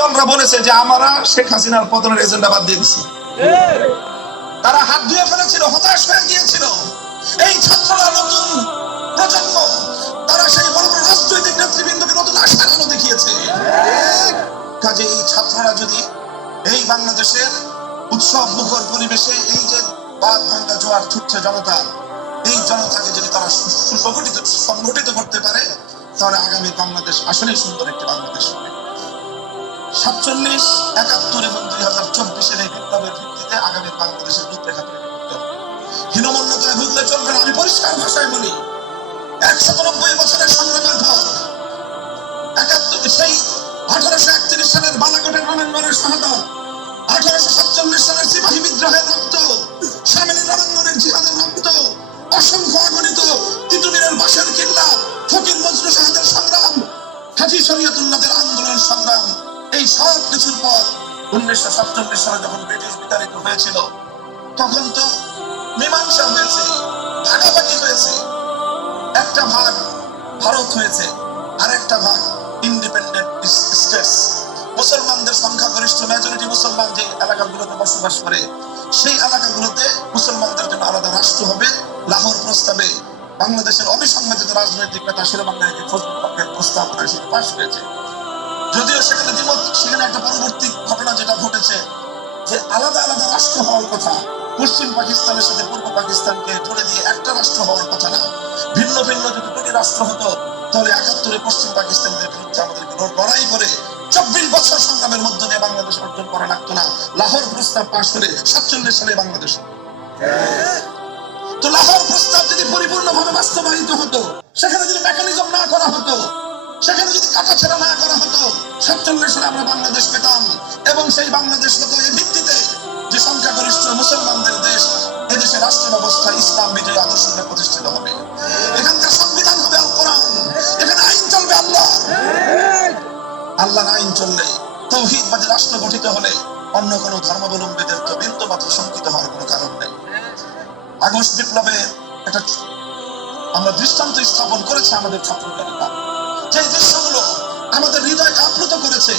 দলরা বলেছে যে আমরা শেখ হাসিনার পতনের এজেন্ডা বাদ দিয়ে দিছি। তারা হাত ধুয়ে ফেলেছিল, হতাশ হয়ে গিয়েছিল। এই ছাত্ররা নতুন প্রজন্ম, তারা সেই বড় বড় রাজনৈতিক নেতৃবৃন্দকে নতুন আশার আলো দেখিয়েছে। কাজে এই ছাত্ররা যদি এই বাংলাদেশের উৎসব মুখর পরিবেশে এই যে বাদ ভাঙ্গা জোয়ার ছুটছে জনতা, এই জনতাকে যদি তারা সুসংগঠিত সংগঠিত করতে পারে, তাহলে আগামী বাংলাদেশ আসলেই সুন্দর একটি বাংলাদেশ হবে। সাতচল্লিশ, একাত্তর এবং দুই হাজার চব্বিশের এই বিপ্লবের ভিত্তিতে আগামী বাংলাদেশের রূপরেখা তৈরি করতে হীনমন্যতায় ভুগলে চলবে আমি পরিষ্কার ভাষায় বলি। একশত নব্বই বছরের সংগ্রামের পর একাত্তর সেই আঠারোশো একত্রিশ সালের বালাকোটের রণাঙ্গনের শাহাদত আঠারোশো সাতচল্লিশ সালের সিপাহী বিদ্রোহের রক্ত, সামিনী রণাঙ্গনের জিহাদের রক্ত, অসংখ্য অগণিত তিতুমিরের বাসের কিল্লা, ফকির মজনু সাহেবের সংগ্রাম, হাজি শরীয়তুল্লাহদের আন্দোলন সংগ্রাম। এই সব কিছুর পর উনিশশো সাতচল্লিশ সালে যখন ব্রিটিশ বিতাড়িত হয়েছিল, তখন তো মীমাংসা হয়েছে, ভাগাভাগি হয়েছে। একটা ভাগ ভারত হয়েছে আর একটা ভাগ ইন্ডিপেন্ডেন্ট স্টেটস মুসলমানদের সংখ্যাগরিষ্ঠ মেজরিটি মুসলমান যে এলাকাগুলোতে বসবাস করে, সেই এলাকাগুলোতে মুসলমানদের জন্য আলাদা রাষ্ট্র হবে, লাহোর প্রস্তাবে বাংলাদেশের অবিসংবাদিত রাজনৈতিক নেতা শিরোমাঙ্গাকে ফজলুল হকের প্রস্তাবনা সেটা পাশ হয়েছে। যদিও সেখানে দ্বিমত, সেখানে একটা পরবর্তী ঘটনা যেটা ঘটেছে, যে আলাদা আলাদা রাষ্ট্র হওয়ার কথা, পশ্চিম পাকিস্তানের সাথে পূর্ব পাকিস্তানকে জুড়ে দিয়ে একটা রাষ্ট্র হওয়ার কথা না। ভিন্ন ভিন্ন যদি দুটি রাষ্ট্র হতো, তাহলে একাত্তরে পশ্চিম পাকিস্তানিদের বিরুদ্ধে আমাদেরকে লড়াই করে চব্বিশ বছর সংগ্রামের মধ্য দিয়ে বাংলাদেশ অর্জন করা লাগতো না। লাহোর প্রস্তাব পাশ করে সাতচল্লিশ সালে বাংলাদেশ তো লাহোর প্রস্তাব যদি পরিপূর্ণভাবে বাস্তবায়িত হতো, সেখানে যদি মেকানিজম না করা হতো, সেখানে যদি কাটাছেড়া না করা হতো সাতচল্লিশ সালে আমরা বাংলাদেশ পেতাম এবং সেই বাংলাদেশ হতো এই ভিত্তিতে যে সংখ্যাগরিষ্ঠ মুসলমানদের দেশ এদেশে রাষ্ট্র ব্যবস্থা ইসলাম, বিজয়ী আদর্শে প্রতিষ্ঠিত হবে। এখানকার সংবিধান হবে আল এখানে আইন চলবে আল্লাহ। আল্লাহর আইন চললে তৌহিদবাদী রাষ্ট্র গঠিত হলে অন্য কোনো ধর্মাবলম্বীদের তো বিন্দু মাত্র শঙ্কিত হওয়ার কোনো কারণ নেই। আগস্ট বিপ্লবে একটা আমরা দৃষ্টান্ত স্থাপন করেছে আমাদের ছাত্র জনতা যে দৃশ্যগুলো আমাদের হৃদয়কে আপ্লুত করেছে।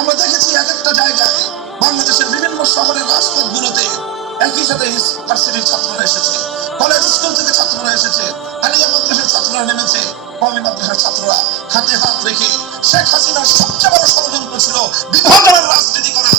আমরা দেখেছি এক একটা জায়গায় বাংলাদেশের বিভিন্ন শহরের রাজপথগুলোতে একই সাথে ইউনিভার্সিটির ছাত্ররা এসেছে, কলেজ স্কুল থেকে ছাত্ররা এসেছে, আলিয়া মাদ্রাসার ছাত্ররা নেমেছে কমি মাদ্রাসার ছাত্ররা হাতে হাত রেখে শেখ হাসিনার সবচেয়ে বড় ষড়যন্ত্র ছিল বিভাজনের রাজনীতি করা।